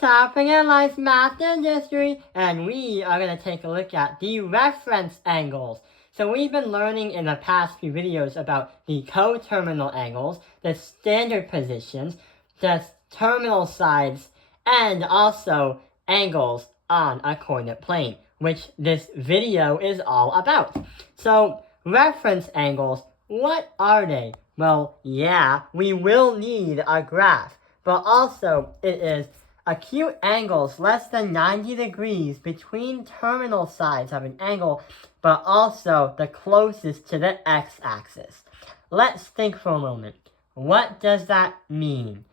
Topping in Life's Math and History, and we are going to take a look at the reference angles. So we've been learning in the past few videos about the coterminal angles, the standard positions, the terminal sides, and also angles on a coordinate plane, which this video is all about. So reference angles, what are they? Well, yeah, we will need a graph, but also it is acute angles less than 90 degrees between terminal sides of an angle, but also the closest to the x-axis. Let's think for a moment. What does that mean?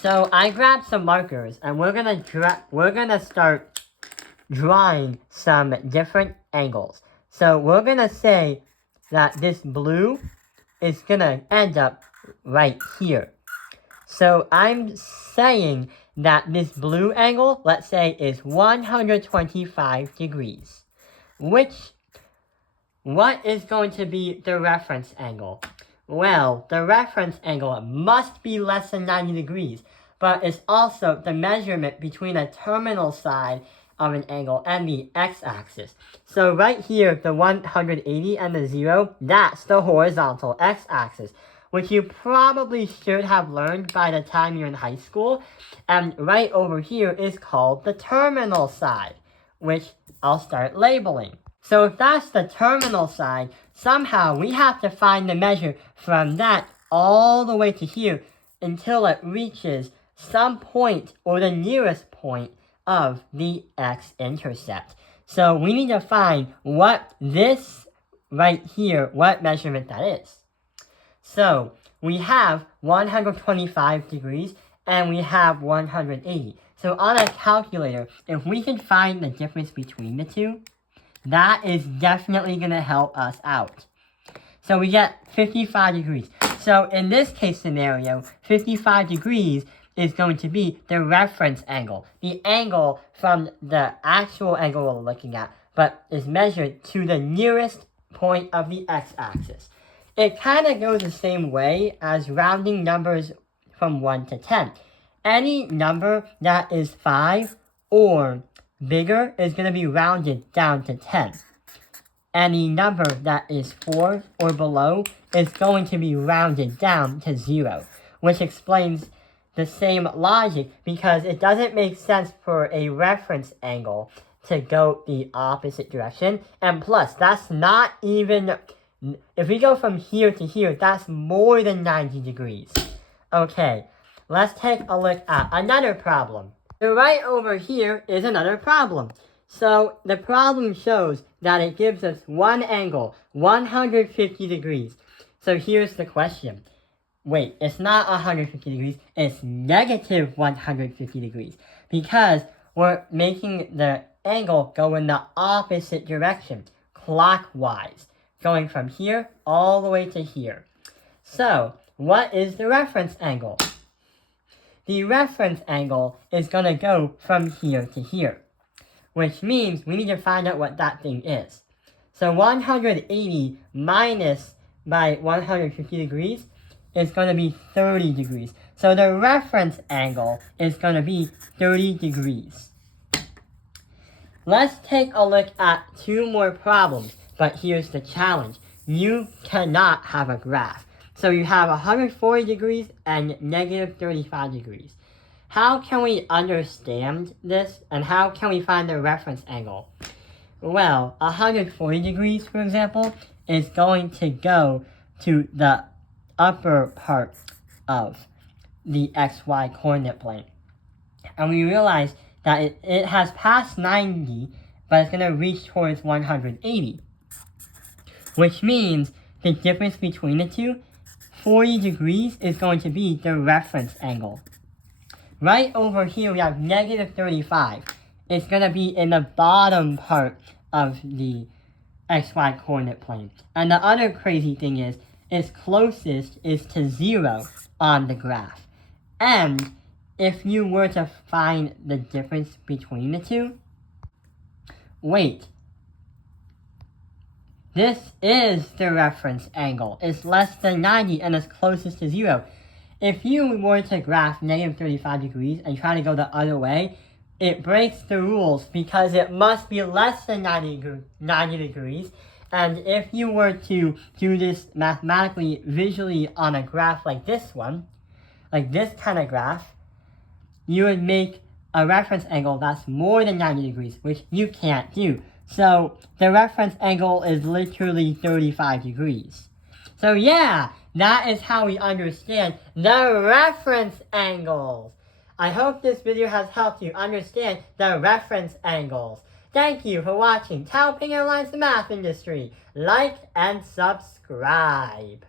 So I grabbed some markers and we're gonna start drawing some different angles. So we're gonna say that this blue is gonna end up right here. So I'm saying that this blue angle, let's say, is 125 degrees. What is going to be the reference angle? Well, the reference angle must be less than 90 degrees, but it's also the measurement between a terminal side of an angle and the x-axis. So right here, the 180 and the 0, that's the horizontal x-axis, which you probably should have learned by the time you're in high school. And right over here is called the terminal side, which I'll start labeling. So if that's the terminal side, somehow we have to find the measure from that all the way to here until it reaches some point or the nearest point of the x-intercept. So we need to find what this right here, what measurement that is. So we have 125 degrees and we have 180. So on a calculator, if we can find the difference between the two, that is definitely going to help us out. So we get 55 degrees. So in this case scenario, 55 degrees is going to be the reference angle. The angle from the actual angle we're looking at, but is measured to the nearest point of the x-axis. It kind of goes the same way as rounding numbers from 1 to 10. Any number that is 5 or bigger is going to be rounded down to 10. Any number that is 4 or below is going to be rounded down to 0, which explains the same logic because it doesn't make sense for a reference angle to go the opposite direction. And plus, that's not even... If we go from here to here, that's more than 90 degrees. Okay, let's take a look at another problem. So right over here is another problem. So the problem shows that it gives us one angle, 150 degrees. So here's the question. Wait, it's not 150 degrees, it's negative 150 degrees. Because we're making the angle go in the opposite direction, clockwise. Going from here all the way to here. So, what is the reference angle? The reference angle is going to go from here to here, which means we need to find out what that thing is. So 180 minus by 150 degrees is going to be 30 degrees. So the reference angle is going to be 30 degrees. Let's take a look at two more problems. But here's the challenge. You cannot have a graph. So you have 140 degrees and negative 35 degrees. How can we understand this and how can we find the reference angle? Well, 140 degrees, for example, is going to go to the upper part of the xy coordinate plane. And we realize that it has passed 90, but it's going to reach towards 180. Which means the difference between the two, 40 degrees, is going to be the reference angle. Right over here we have negative 35. It's going to be in the bottom part of the xy coordinate plane. And the other crazy thing is, its closest is to 0 on the graph. And if you were to find the difference between the two, wait. This is the reference angle. It's less than 90 and it's closest to 0. if you were to graph negative 35 degrees and try to go the other way, it breaks the rules because it must be less than 90 degrees. And if you were to do this mathematically, visually on a graph like this one, like this kind of graph, you would make a reference angle that's more than 90 degrees, which you can't do. So the reference angle is literally 35 degrees. So yeah, that is how we understand the reference angles. I hope this video has helped you understand the reference angles. Thank you for watching Tao Ping Airlines The Math Industry. Like and subscribe.